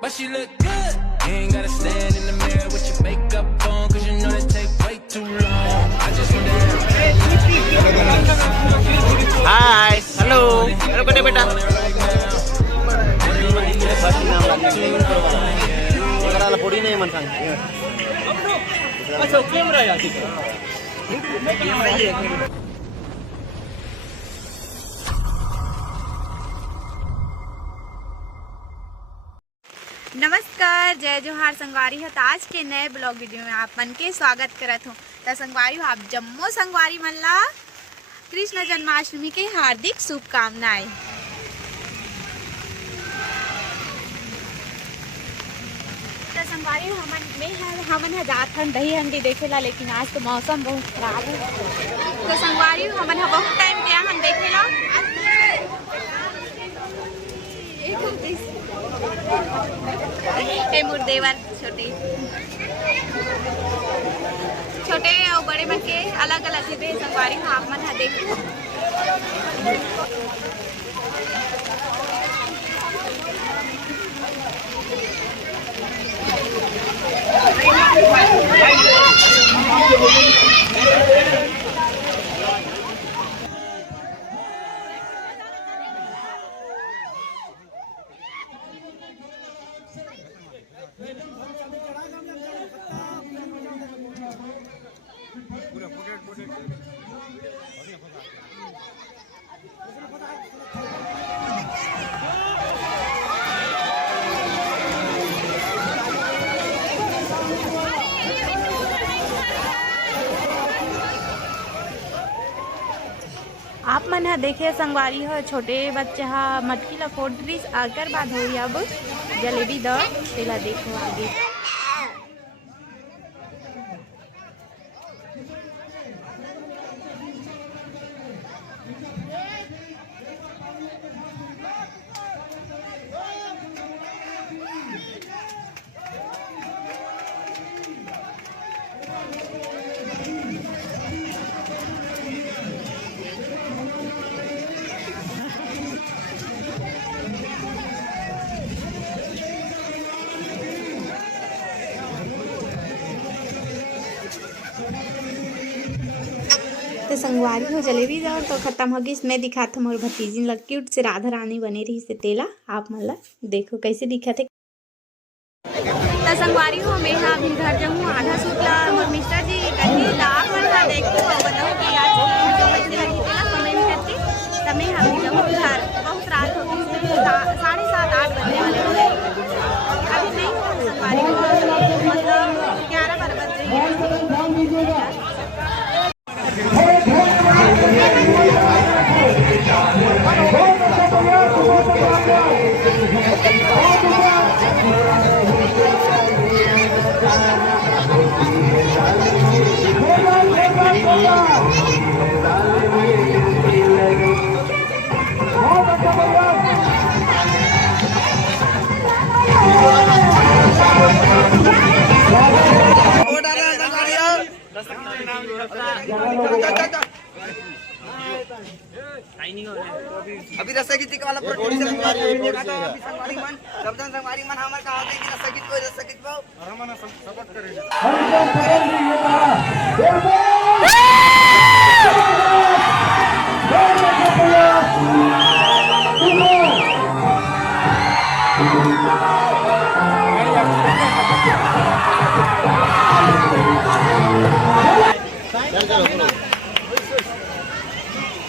but she look good. You ain't gotta stand in the mirror with your makeup on, cause you know that take way too long. I just want to hi hello hello कटे बेटा फोड़ी नहीं मन अच्छा camera यार नमस्कार, जय जोहार संगवारी है। तो आज के नए ब्लॉग वीडियो में आप मन के स्वागत करत हूँ। तो संगवारी हो आप जम्मो संगवारी मन ला कृष्ण जन्माष्टमी के हार्दिक शुभकामनाएं। तो संगवारी हमन जात हन दही हंडी देखेला, लेकिन आज तो मौसम बहुत खराब है। तो संगवारी हमन बहुत टाइम गया हम देखेला। मुर्देवर छोटे और बड़े मन के अलग अलग है संगवारी आप मन देखो। आप मन देखे संगवारी हो छोटे बच्चे मटकी ला फोड़ दिस आकर बाद हो अब जलेबी द तेला देखो आगे। तो संगवारी हो जलेबी जाओ तो खत्म हो गई। इसमें दिखा था मोर भतीजी लग क्यूट से राधा रानी बने रही से तेला आप मतलब देखो कैसे दिखा थे। तो संगवारी हो मैं अभी घर जाऊँ आधा सूट ला मोर मिस्टर जी कहीं आप मन देखो बताओ कि आज कैसे लगी तेला कमेंट करके। तब मैं अभी जाऊँ घर, बहुत रात हो गई, 7:30-8 बजने वाले हो गए। अभी नहीं हो संगवारी हो मतलब 11-12 बज रही है। अभी रसगीत वाला प्रोडक्ट संगवारी मन सबदन संगवारी मन हमर का होते कि रसगीत को हमन सपोर्ट करेंगे।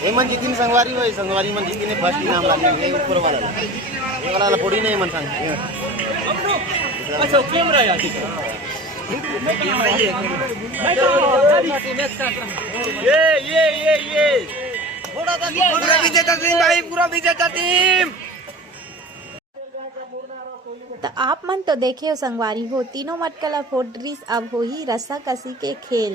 मन जितिन संगवारी हो संगवारी मन जितिन फर्स्ट नाम लागे ये ऊपर वाला ये वाला फोड़ी नहीं मन संग अच्छा कैमरा यार ये पूरा विजेता टीम भाई, पूरा विजेता टीम। तो आप मन तो देखे हो संगवारी हो तीनों मटकला फोड्रिस अब हो ही रस्सा कसी के खेल।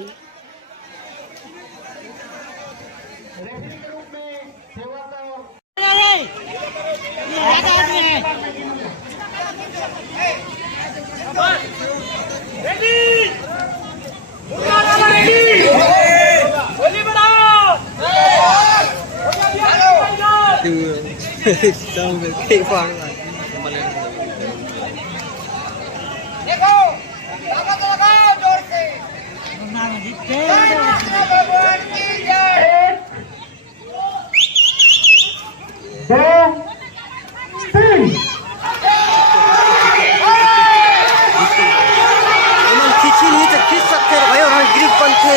देखो ताकत लगाओ जोर से भगवान की जय। 2 3 खिची नहीं तो खींच सकते भाई और ग्रिप बनते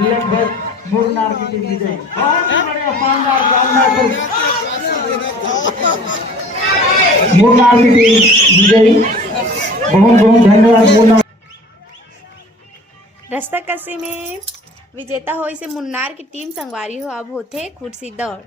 लगभग मुरनार की टीम विजय। बहुत बढ़िया शानदार शानदार मुरनार की टीम विजयी। बहुत बहुत धन्यवाद मुरनार। रस्ता कसे में विजेता हो इसे मुन्नार की टीम संगवारी हो अब होते कुर्सी दौड़।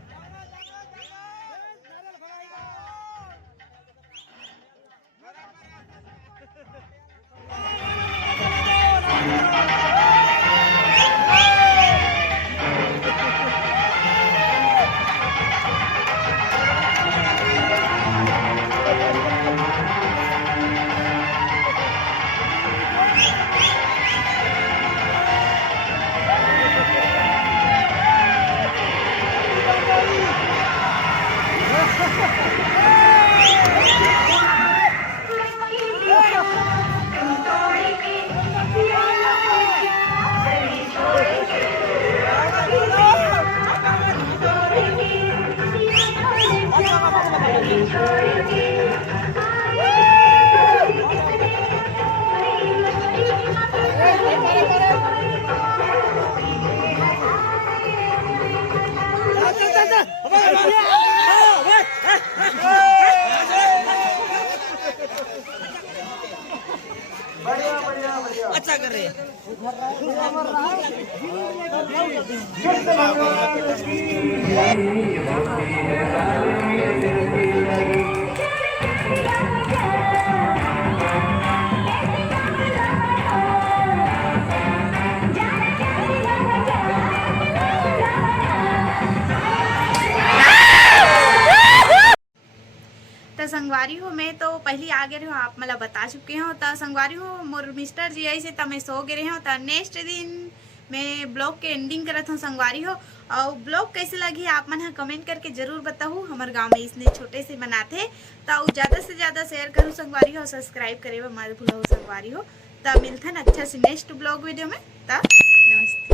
अच्छा कर रहे हैं। तो संगवारी हो मैं तो पहली आ गए रहो आप मला बता चुके हो। तो संगवारी हो मोर मिस्टर जी ऐसे तमें सो गए हो। तो नेक्स्ट दिन मैं ब्लॉग के एंडिंग करत हूँ संगवारी हो। और ब्लॉग कैसे लगी आप मन कमेंट करके जरूर बताओ। हमारे गांव में इसने छोटे से बनाते तो ज़्यादा से ज़्यादा शेयर करूँ संगवारी हो, सब्सक्राइब करे मत भूलो संगवारी हो। तो मिलते हैं अच्छा से नेक्स्ट ब्लॉग वीडियो में। तो नमस्ते।